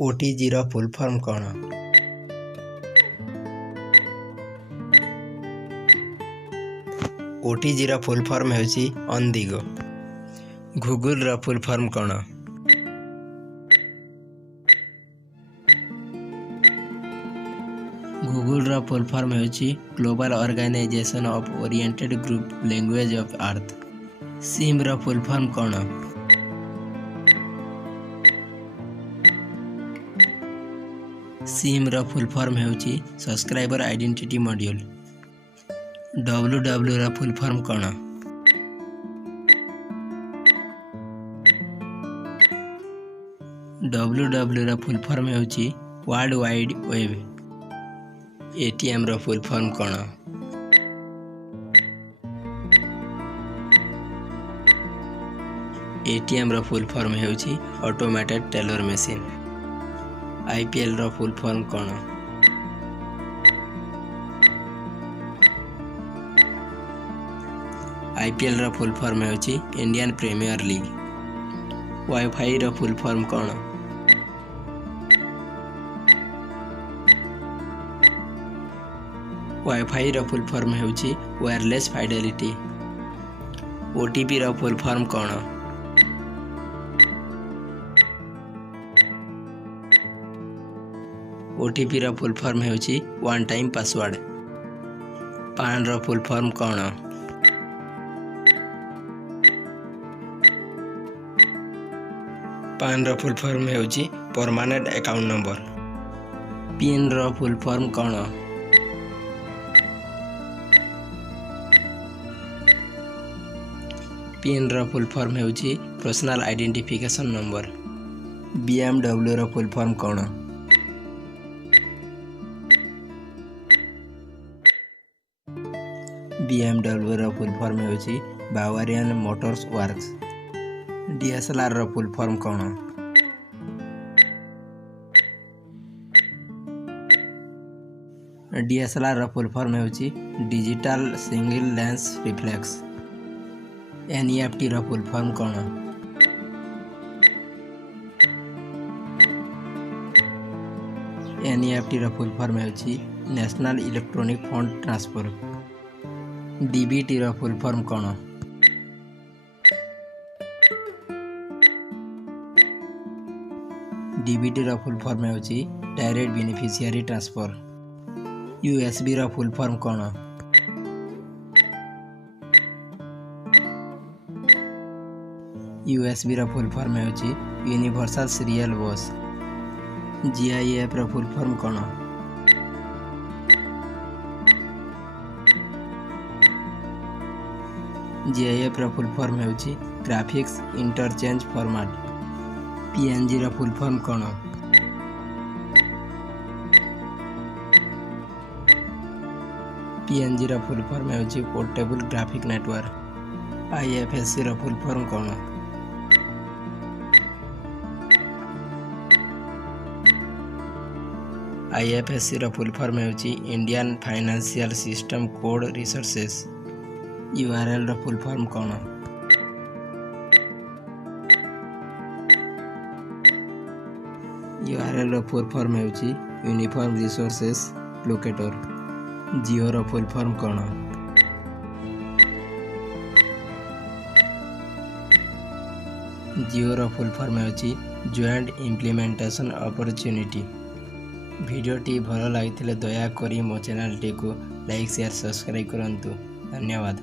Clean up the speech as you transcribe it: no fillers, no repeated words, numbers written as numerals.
OTG ର full form କ'ଣ? OTG ର ଫୁଲ୍ ଫର୍ମ ହେଉଛି ଅନଦିଗ। ଗୁଗୁଲ ର ଫୁଲ୍ ଫର୍ମ କ'ଣ? ଗୁଗୁଲ ର ଫୁଲ୍ ଫର୍ମ ହେଉଛି global organisation of oriented group language of earth. Sim ର ଫୁଲ୍ ଫର୍ମ କ'ଣ? ସିମ୍ ର ଫୁଲ୍ ଫର୍ମ ହେଉଛି ସବସ୍କ୍ରାଇବର ଆଇଡେଣ୍ଟିଟି ମଡ୍ୟୁଲ। WW ର ଫୁଲ୍ ଫର୍ମ କ'ଣ? WW ର ଫୁଲ୍ ଫର୍ମ ହେଉଛି ୱାର୍ଲଡ ୱାଇଡ୍ ୱେବ୍। ATM ର ଫୁଲ୍ ଫର୍ମ କ'ଣ? ATM ର ଫୁଲ୍ ଫର୍ମ ହେଉଛି ଅଟୋମେଟେଡ୍ ଟେଲର ମେସିନ୍। IPL ର ଫୁଲ୍ ଫର୍ମ କ'ଣ? IPL ର ଫୁଲ୍ ଫର୍ମ ହେଉଛି ଇଣ୍ଡିଆନ୍ ପ୍ରିମିୟର ଲିଗ୍। ୱାଇଫାଇ ର ଫୁଲ୍ ଫର୍ମ କ'ଣ? ୱାଇଫାଇ ର ଫୁଲ୍ ଫର୍ମ ହେଉଛି ୱାୟରଲେସ୍ ଫାଇଡେଲିଟି। OTP ର ଫୁଲ୍ ଫର୍ମ କ'ଣ? OTP ର ଫୁଲ୍ ଫର୍ମ ହେଉଛି ୱାନ୍ ଟାଇମ୍ ପାସୱାର୍ଡ। PAN ର ଫୁଲ୍ ଫର୍ମ କ'ଣ? PAN ର ଫୁଲ୍ ଫର୍ମ ହେଉଛି ପରମାନେଣ୍ଟ ଆକାଉଣ୍ଟ ନମ୍ବର। PIN ର ଫୁଲ୍ ଫର୍ମ କ'ଣ? PIN ର ଫୁଲ୍ ଫର୍ମ ହେଉଛି ପର୍ସନାଲ ଆଇଡେଣ୍ଟିଫିକେସନ ନମ୍ବର। BMW ର ଫୁଲ୍ ଫର୍ମ କ'ଣ? BMW ର ଫୁଲ୍ ଫର୍ମ ହେଉଛି ବାୱାରିଆନ୍ ମୋଟର୍ସ ୱାର୍କସ୍। DSLR ର ଫୁଲ୍ ଫର୍ମ କ'ଣ? DSLR ର ଫୁଲ୍ ଫର୍ମ ହେଉଛି digital single lens reflex. NEFT ର ଫୁଲ୍ ଫର୍ମ କ'ଣ? NEFT ର ଫୁଲ୍ ଫର୍ମ ହେଉଛି national electronic fund transfer. DBT ର ଫୁଲ୍ ଫର୍ମ କ'ଣ? DBT ର ଫୁଲ୍ ଫର୍ମ ହେଉଛି ଡାଇରେକ୍ଟ ବେନିଫିସିଆରୀ ଟ୍ରାନ୍ସଫର। USB ର ଫୁଲ୍ ଫର୍ମ କ'ଣ? USB ର ଫୁଲ୍ ଫର୍ମ ହେଉଛି ୟୁନିଭର୍ସାଲ ସିରିଆଲ ବସ୍। GIF ର ଫୁଲ୍ ଫର୍ମ କ'ଣ? GIF ର ଫୁଲ୍ ଫର୍ମ ହେଉଛି ଗ୍ରାଫିକ୍ସ ଇଣ୍ଟରଚେଞ୍ଜ ଫର୍ମାଟ। PNG ର ଫୁଲ୍ ଫର୍ମ କ'ଣ? PNG ର ଫୁଲ୍ ଫର୍ମ ହେଉଛି ପୋର୍ଟେବଲ୍ ଗ୍ରାଫିକ୍ ନେଟୱାର୍କ। IFSC ର ଫୁଲ୍ ଫର୍ମ କ'ଣ? IFSC ର ଫୁଲ୍ ଫର୍ମ ହେଉଛି Indian financial system code resources. URL ର ଫୁଲ୍ ଫର୍ମ କ'ଣ? URL ର ଫୁଲ୍ ଫର୍ମ ହେଉଛି ୟୁନିଫର୍ମ ରିସୋର୍ସେସ୍ ଲୋକେଟର। ଜିଓ ର ଫୁଲ୍ ଫର୍ମ କ'ଣ? ଜିଓ ର ଫୁଲ୍ ଫର୍ମ ହେଉଛି ଜଏଣ୍ଟ ଇମ୍ପ୍ଲିମେଣ୍ଟେସନ ଅପରଚ୍ୟୁନିଟି। ଭିଡ଼ିଓଟି ଭଲ ଲାଗିଥିଲେ ଦୟାକରି ମୋ ଚ୍ୟାନେଲଟିକୁ ଲାଇକ୍ ସେୟାର ସବସ୍କ୍ରାଇବ୍ କରନ୍ତୁ। ଧନ୍ୟବାଦ।